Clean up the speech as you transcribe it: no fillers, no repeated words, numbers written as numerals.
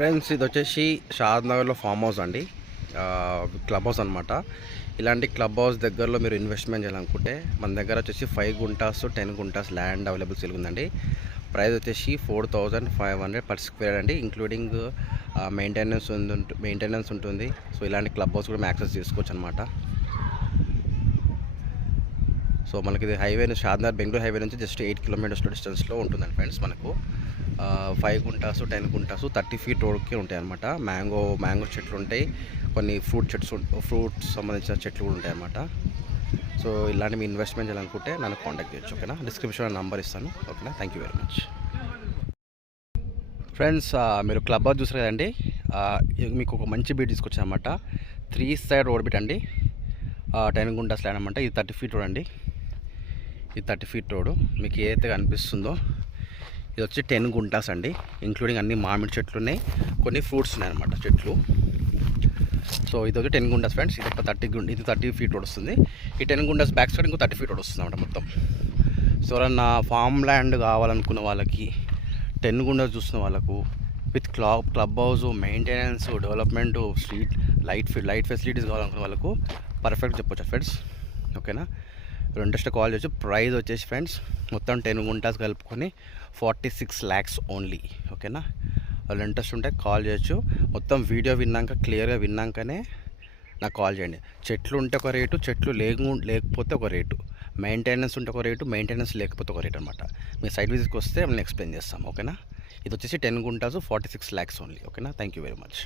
Friends ఇది వచ్చేసి షాద్ నగర్లో ఫామ్ హౌస్ అండి, క్లబ్ హౌస్ అనమాట. ఇలాంటి క్లబ్ హౌస్ దగ్గరలో మీరు ఇన్వెస్ట్మెంట్ చేయాలనుకుంటే మన దగ్గర వచ్చేసి 5 గుంటాస్ 10 గుంటాస్ ల్యాండ్ అవైలబుల్ ఉందండి. ప్రైస్ వచ్చేసి 4500 పర్ స్క్వేర్ అండి, ఇంక్లూడింగ్ మెయింటెనెన్స్ ఉంటుంది. సో ఇలాంటి క్లబ్ హౌస్ కూడా యాక్సెస్ చేసుకోవచ్చు అనమాట. సో మనకి ఇది హైవే షాద్నగర్ బెంగళూరు హైవే నుంచి జస్ట్ 8 కిలోమీటర్స్ డిస్టెన్స్లో ఉంటుందండి ఫ్రెండ్స్. మనకు 5 గుంటాసు 10 గుంటాసు 30 ఫీట్ రోడ్కి ఉంటాయి అనమాట. మ్యాంగో చెట్లు ఉంటాయి, కొన్ని ఫ్రూట్స్ సంబంధించిన చెట్లు కూడా ఉంటాయి అనమాట. సో ఇలాంటి మీ ఇన్వెస్ట్మెంట్ చేయాలనుకుంటే నన్ను కాంటాక్ట్ చేయొచ్చు, ఓకేనా. డిస్క్రిప్షన్లో నెంబర్ ఇస్తాను, ఓకేనా. Thank you very much friends. మీరు క్లబ్ హౌస్ చూసారు కదండి, మీకు ఒక మంచి బీట్ తీసుకొచ్చాను అనమాట. 3 సైడ్ రోడ్ బీట్ అండి, 10 గుంటాస్ ల్యాండ్ అనమాట. ఇది 30 ఫీట్ రోడ్ అండి. ఇది 30 ఫీట్ రోడ్ మీకు ఏదైతే కనిపిస్తుందో ఇది వచ్చి 10 గుంటాస్ అండి, ఇంక్లూడింగ్ అన్ని మామిడి చెట్లు ఉన్నాయి, కొన్ని ఫ్రూట్స్ ఉన్నాయి అనమాట చెట్లు. సో ఇది వచ్చి 10 గుంటాస్ ఫ్రెండ్స్. ఇది ఒక 30 ఫీట్ రోడ్ వస్తుంది. ఈ 10 గుంటాస్ బ్యాక్ సైడ్ ఇంకో 30 ఫీట్ రోడ్ వస్తుంది అనమాట మొత్తం. సో ఎవరన్నా ఫామ్ ల్యాండ్ కావాలనుకున్న వాళ్ళకి, 10 గుంటాస్ చూస్తున్న వాళ్ళకు, with club house, maintenance, development, street light facilities కావాలనుకున్న వాళ్ళకు పర్ఫెక్ట్ చెప్పొచ్చు ఫ్రెండ్స్, ఓకేనా. ఇంట్రెస్ట్ కాల్ చేయొచ్చు. ప్రైస్ వచ్చేసి ఫ్రెండ్స్ మొత్తం 10 గుంటాస్ కలుపుకొని 46 lakhs ఓన్లీ, ఓకేనా. వాళ్ళు ఇంట్రెస్ట్ ఉంటే కాల్ చేయొచ్చు. మొత్తం వీడియో విన్నాక క్లియర్గా విన్నాకనే నాకు కాల్ చేయండి. చెట్లు ఉంటే ఒక రేటు, చెట్లు లేకపోతే ఒక రేటు, మెయింటెనెన్స్ ఉంటే ఒక రేటు, మెయింటెనెన్స్ లేకపోతే ఒక రేటు అనమాట. మీ సైట్ విజిట్కి వస్తే మేము ఎక్స్ప్లెయిన్ చేస్తాం, ఓకేనా. ఇది వచ్చేసి 10 గుంటాస్ 46 lakhs ఓన్లీ, ఓకేనా. Thank you very much.